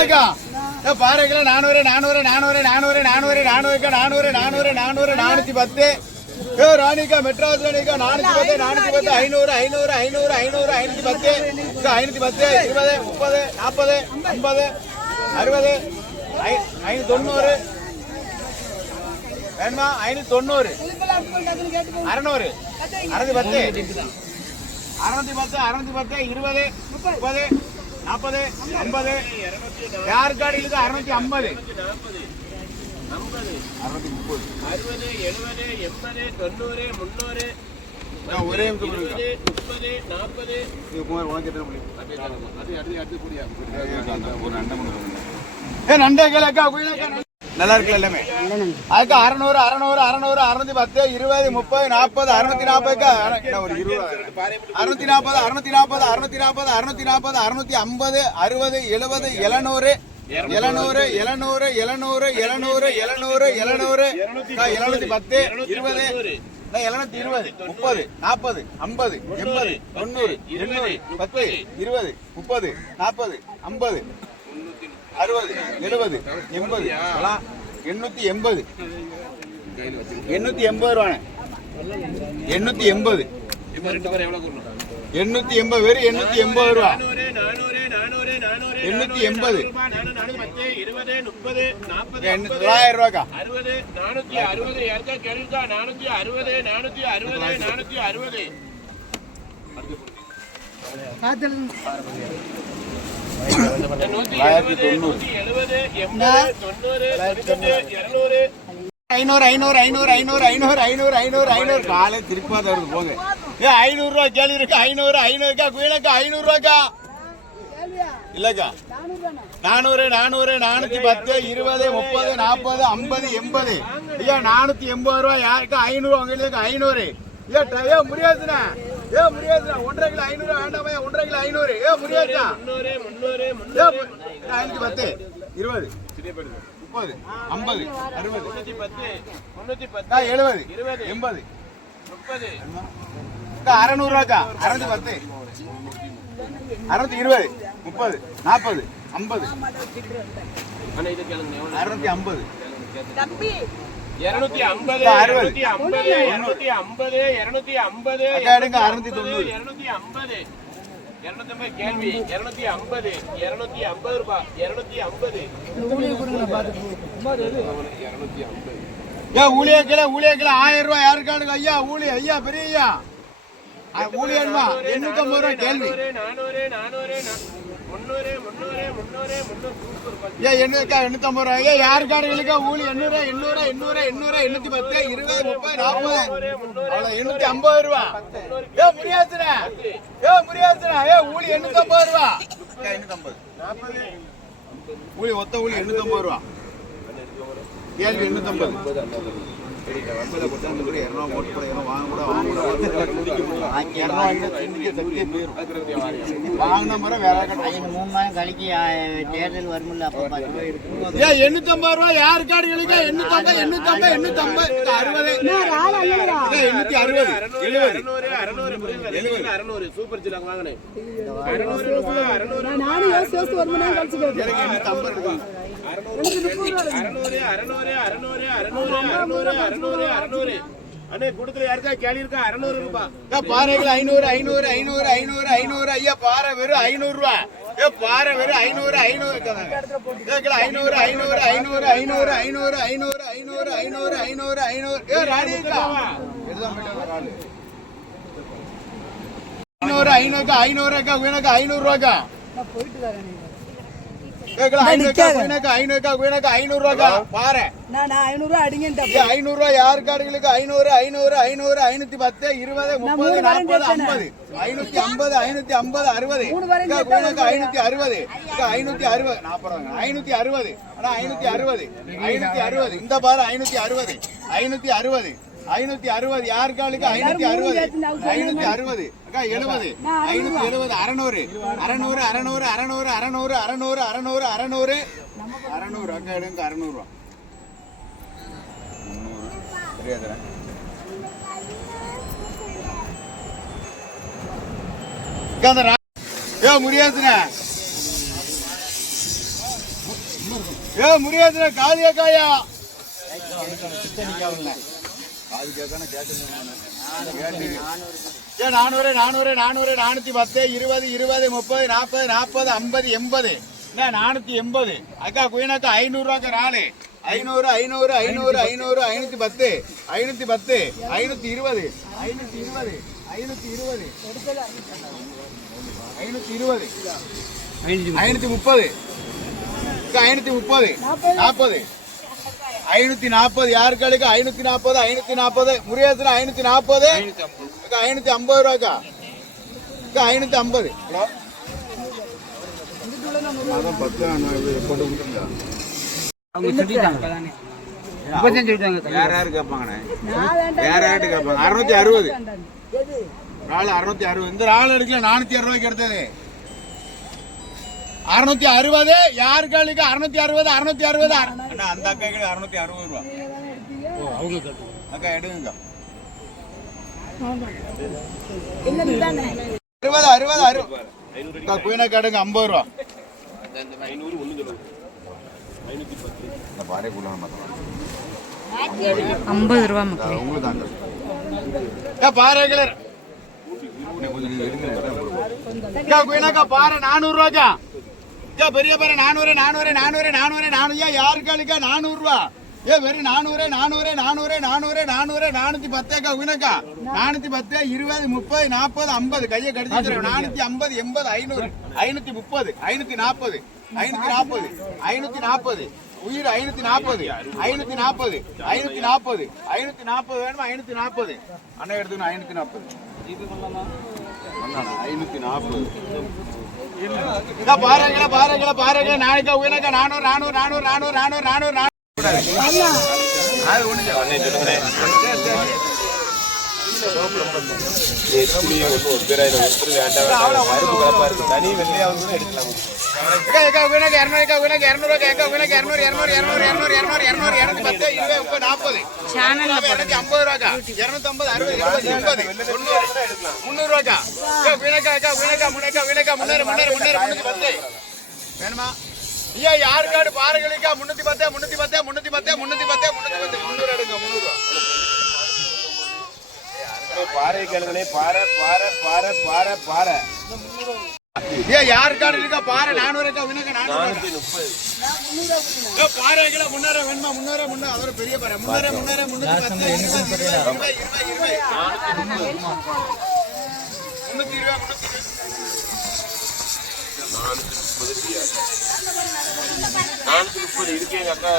இல்லக்கா பாருங்களா 400 400 400 400 400 400 400 400 410 ராணிக்கா மெட்ராஸ் ராணிக்கா 410 410 500 500 500 500 510 510 20 30 40 50 60 590 வேணுமா 590 600 610 610 20 30 40 50 யாருக்காடிகளுக்கு 650 ஒரே நண்டை கிழக்கா நல்லா இருக்குல்ல எல்லாமே அதுக்கு 600 600 600 610 20 30 40 640 ஒரு 20 640 640 640 640 650 60 70 700 700 700 700 700 700 700 710 20 720 30 40 50 80 90 800 10 20 30 40 50 60 70 80 880 880 ரூபாண்ணே 880 880 பேர் 880 ரூபா 880 900 ரூபாக்கா 500 காலை திருப்பாத வருது போங்க 500 ரூபா கேள்வி இருக்கு 500 500 குயிலக்கா 500 ரூபாக்கா இல்லக்கா 400 400 410 20 30 40 50 80 ஐயா 480 ரூபா யாருக்கா 500 உங்களுக்கு 500 ஐயா முடியாதுண்ணா முடியாதுண்ணா 1.5 கிலோ 500 வேண்டாமா 1.5 கிலோ 500 முடியாதுண்ணா 510 20 30 50 60 70 80 600 ரூபாக்கா 610 620 30 40 50 650 தம்பி 250 250 250 250 250 250 கேள்வி 250 250 ரூபாய் 250 ஊழியர்கள 1000 ரூபாய் யாருக்கானுங்க ஐயா ஊழிய ஐயா பெரிய ஐயா ஊழியர்மா 850 ரூபாய் கேள்வி 850 ரூபாய் யாருக்கானுங்களுக்கா ஊழி 800 800 800 810 20 30 40 850 ரூபா முடியாதுண்ணா முடியாதுண்ணா ஊழி 850 ரூபா 850 ஊழி ஒத்த ஊழி 850 ரூபா கேள்வி 850 வாங்கின முறை வேற 3 நாள் கழிக்கு தேர்தல் வரும்ல 850 ரூபாய் யார் கார்டுகளுக்கு 850 860 சூப்பர் ஜிலாங்க வாங்கினேன் 600 அண்ணே கூட்டத்துல யாருக்கா கேள்வி இருக்கா 600 ரூபாய் பாறைகள் 500 500 500 500 500 ஐயா பாறை வெறும் 500 ரூபாய் பாறை வெறும் 500 500 500 500 500 500 500 500 500 500 500 500 ராணிக்கா 500 500 500 ரூபாய்க்கா போயிட்டு வரேன் 500 ரூபாய்க்கா பாரு 500 ரூபாய் அடிங்க 500 ரூபாய் யார் கார்டுகளுக்கு 500 500 500 510 20 30 40 50 550 550 60 560 560 560 ஆனா 560 இந்த பாரு 560 560 560 யார் காலுக்கு 560 560 அக்கா 70 570 600 600 600 600 600 600 600 600 600 அக்கா எடுங்க 600 ரூபா தெரியாதா அக்கா அந்த முடியாதுண்ணே ஏ முருகேசன காலியா காயா ஏ 400 400 400 410 20 20 30 40 40 50 80 480 அக்கா குயினாக்கா 500 ரூபாய்க்கு நாலு 500 500 500 500 510 510 520 520 520 520 530 530 40 540 யாருக்காளுக்கு 540 540 முருகேசன் 540 550 ரூபாக்கா 550 யாரு கேட்பாங்க வேற யார்ட்டு கேட்பாங்க 660 நாலு 660 இந்த நாலு எடுக்கல 460 ரூபாய்க்கு எடுத்தது 660 யாருக்காளுக்கு 660 660 அண்ணா அந்த அக்காக்கு 660 ரூபா அக்கா எடுங்க 60 60 60 குயினா காடுங்க 50 ரூபா 50 ரூபா பாறை கலர் குயினாக்கா பாறை 400 ரூபாக்கா பெரிய பாறை 400 400 400 400 400 யாருக்காளுக்கா 400 ரூபா ஏ வெறும் 400 400 400 400 400 410 குயினாக்கா 410 20 30 40 50 கையை கடிச்சு 450 80 500 530 540 540 உயிர் 540 540 540 540 வேணுமா 540 அண்ணா எடுத்துக்கணும் 540 540 பாருங்க நாளைக்கா உயிரினக்கா 400 400 400 400 400 தனி வெள்ளையாவது எடுக்கலாம் வேணுமா ஐயா யாருக்காடு பாறைகளுக்கா 310 310 310 310 310 300 எடுங்க 300 பாறை கிழங்குனே பாறை பாறை பாறை பாறை பாறை ஏ யாருக்காடு இருக்கா பாறை 400 இருக்கா வினக்க 430 பாறைகளை முன்னேற வேணுமா முன்னேற அதோட பெரிய பாறை முன்னேற 310 430 இருக்கேங்க அக்கா